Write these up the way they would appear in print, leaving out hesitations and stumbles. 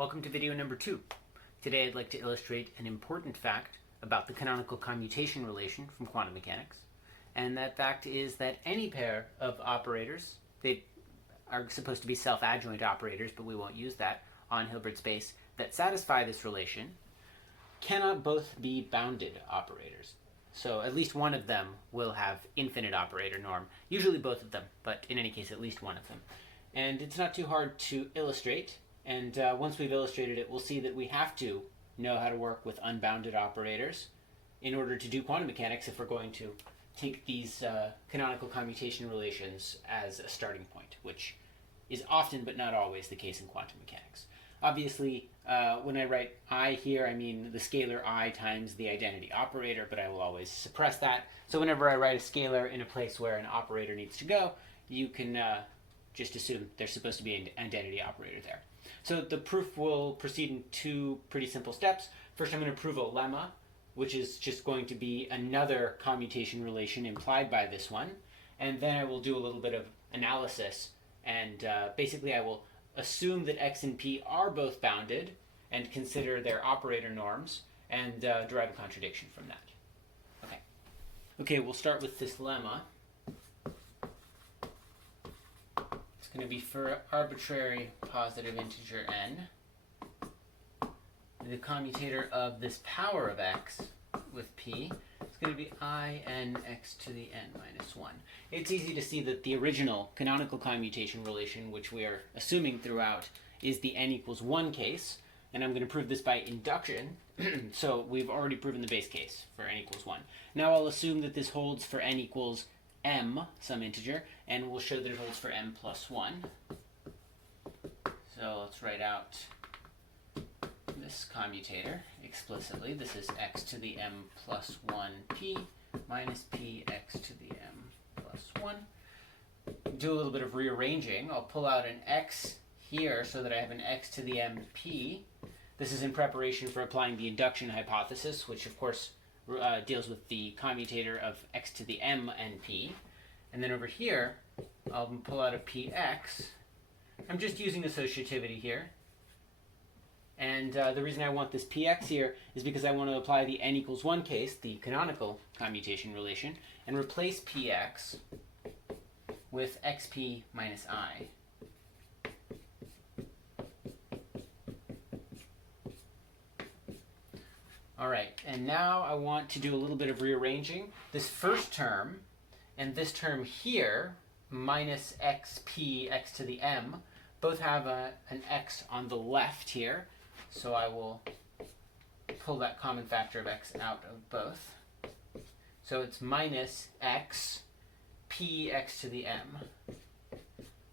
Welcome to video number 2. Today I'd like to illustrate an important fact about the canonical commutation relation from quantum mechanics. And that fact is that any pair of operators, they are supposed to be self-adjoint operators, but we won't use that on Hilbert space, that satisfy this relation cannot both be bounded operators. So at least one of them will have infinite operator norm, usually both of them, but in any case at least one of them. And it's not too hard to illustrate. And once we've illustrated it, we'll see that we have to know how to work with unbounded operators in order to do quantum mechanics if we're going to take these canonical commutation relations as a starting point, which is often but not always the case in quantum mechanics. Obviously, when I write I here, I mean the scalar I times the identity operator, but I will always suppress that. So whenever I write a scalar in a place where an operator needs to go, you can just assume there's supposed to be an identity operator there. So the proof will proceed in two pretty simple steps. First, I'm going to prove a lemma, which is just going to be another commutation relation implied by this one. And then I will do a little bit of analysis. And basically, I will assume that x and p are both bounded and consider their operator norms and derive a contradiction from that. Okay, we'll start with this lemma. It's going to be for arbitrary positive integer n. The commutator of this power of x with p is going to be I n x to the n minus 1. It's easy to see that the original canonical commutation relation, which we are assuming throughout, is the n equals 1 case. And I'm going to prove this by induction. So we've already proven the base case for n equals 1. Now I'll assume that this holds for n equals m, some integer, and we'll show that it holds for m plus 1. So let's write out this commutator explicitly. This is x to the m plus 1p minus p x to the m plus 1. Do a little bit of rearranging. I'll pull out an x here so that I have an x to the m p. This is in preparation for applying the induction hypothesis, which of course deals with the commutator of x to the m and p. And then over here, I'll pull out a px. I'm just using associativity here. And the reason I want this px here is because I want to apply the n equals 1 case, the canonical commutation relation, and replace px with xp minus I. All right, and now I want to do a little bit of rearranging. This first term and this term here, minus xp x to the m, both have an x on the left here. So I will pull that common factor of x out of both. So it's minus x p x to the m.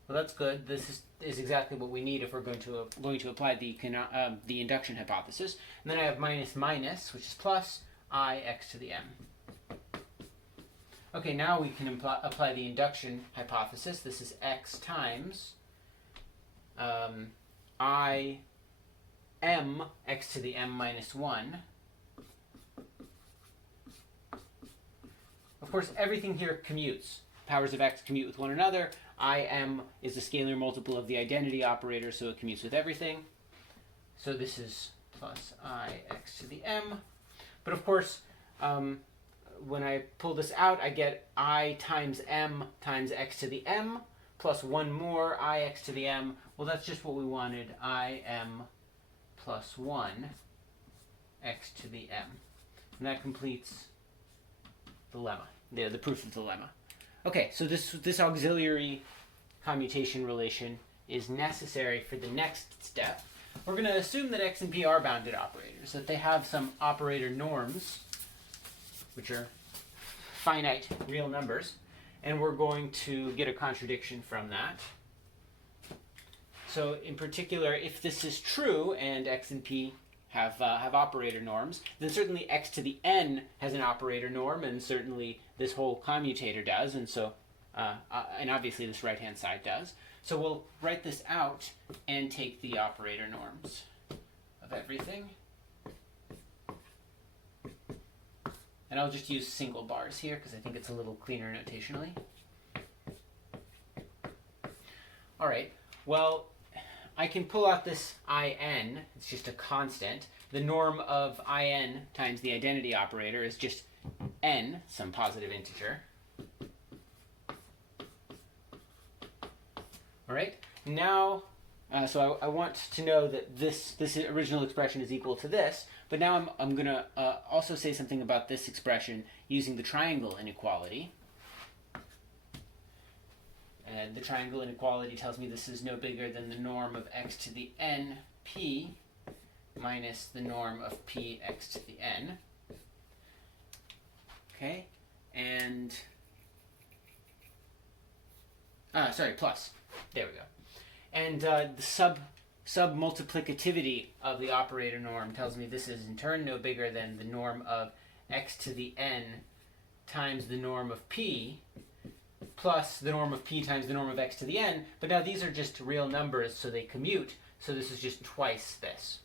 Well, that's good. This is exactly what we need if we're going to apply the induction hypothesis. And then I have minus minus, which is plus I x to the m. Okay, now we can apply the induction hypothesis. This is x times I m x to the m minus 1. Of course, everything here commutes. Powers of x commute with one another. I m is a scalar multiple of the identity operator, so it commutes with everything. So this is plus I x to the m. But of course, when I pull this out, I get I times m times x to the m plus one more I x to the m. Well, that's just what we wanted. I m plus 1 x to the m. And that completes the lemma, the proof of the lemma. Okay, so this auxiliary commutation relation is necessary for the next step. We're going to assume that x and p are bounded operators, that they have some operator norms, which are finite real numbers, and we're going to get a contradiction from that. So in particular, if this is true and x and p have operator norms, then certainly x to the n has an operator norm, and certainly this whole commutator does, and so and obviously this right-hand side does. So we'll write this out and take the operator norms of everything. And I'll just use single bars here because I think it's a little cleaner notationally. All right, well, I can pull out this in, it's just a constant. The norm of in times the identity operator is just n, some positive integer. All right, now, so I want to know that this original expression is equal to this, but now I'm going to also say something about this expression using the triangle inequality. And the triangle inequality tells me this is no bigger than the norm of x to the n p minus the norm of p x to the n. Okay, and plus. There we go. And the submultiplicativity of the operator norm tells me this is in turn no bigger than the norm of x to the n times the norm of p plus the norm of p times the norm of x to the n. But now these are just real numbers, so they commute. So this is just twice this.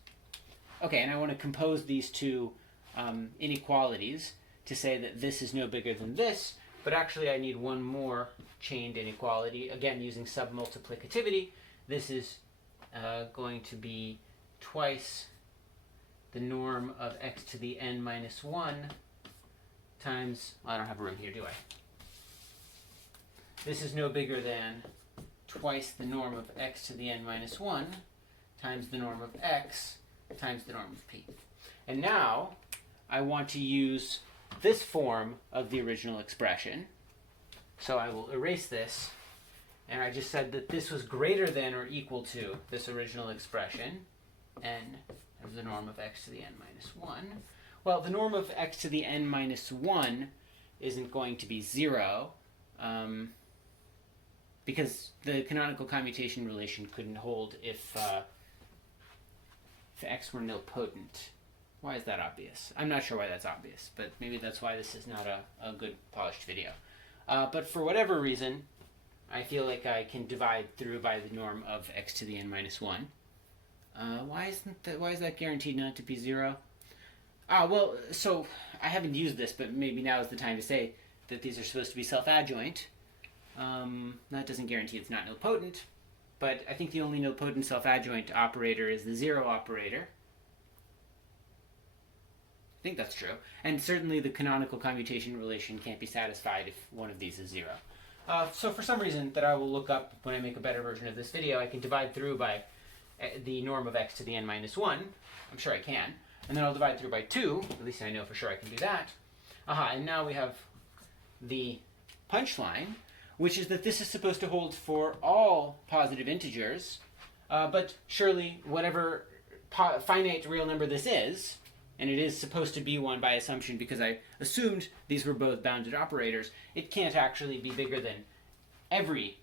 Okay, and I want to compose these two inequalities to say that this is no bigger than this. But actually I need one more chained inequality, again using submultiplicativity. This is going to be twice the norm of x to the n minus 1 times, well, I don't have room here, do I? This is no bigger than twice the norm of x to the n minus 1 times the norm of x times the norm of p. And now I want to use this form of the original expression. So I will erase this. And I just said that this was greater than or equal to this original expression, n of the norm of x to the n minus 1. Well, the norm of x to the n minus 1 isn't going to be 0, because the canonical commutation relation couldn't hold if x were nilpotent. Why is that obvious? I'm not sure why that's obvious, but maybe that's why this is not a good polished video. But for whatever reason, I feel like I can divide through by the norm of x to the n minus 1. Why is that guaranteed not to be 0? Well, so I haven't used this, but maybe now is the time to say that these are supposed to be self-adjoint. That doesn't guarantee it's not nilpotent, but I think the only nilpotent self-adjoint operator is the 0 operator. I think that's true. And certainly the canonical commutation relation can't be satisfied if one of these is 0. So for some reason that I will look up when I make a better version of this video, I can divide through by the norm of x to the n minus 1. I'm sure I can. And then I'll divide through by 2. At least I know for sure I can do that. And now we have the punchline, which is that this is supposed to hold for all positive integers. But surely whatever finite real number this is, and it is supposed to be one by assumption because I assumed these were both bounded operators, it can't actually be bigger than every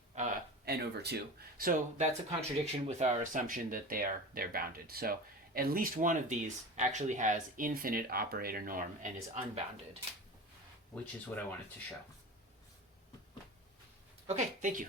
n over 2. So that's a contradiction with our assumption that they're bounded. So at least one of these actually has infinite operator norm and is unbounded, which is what I wanted to show. Okay, thank you.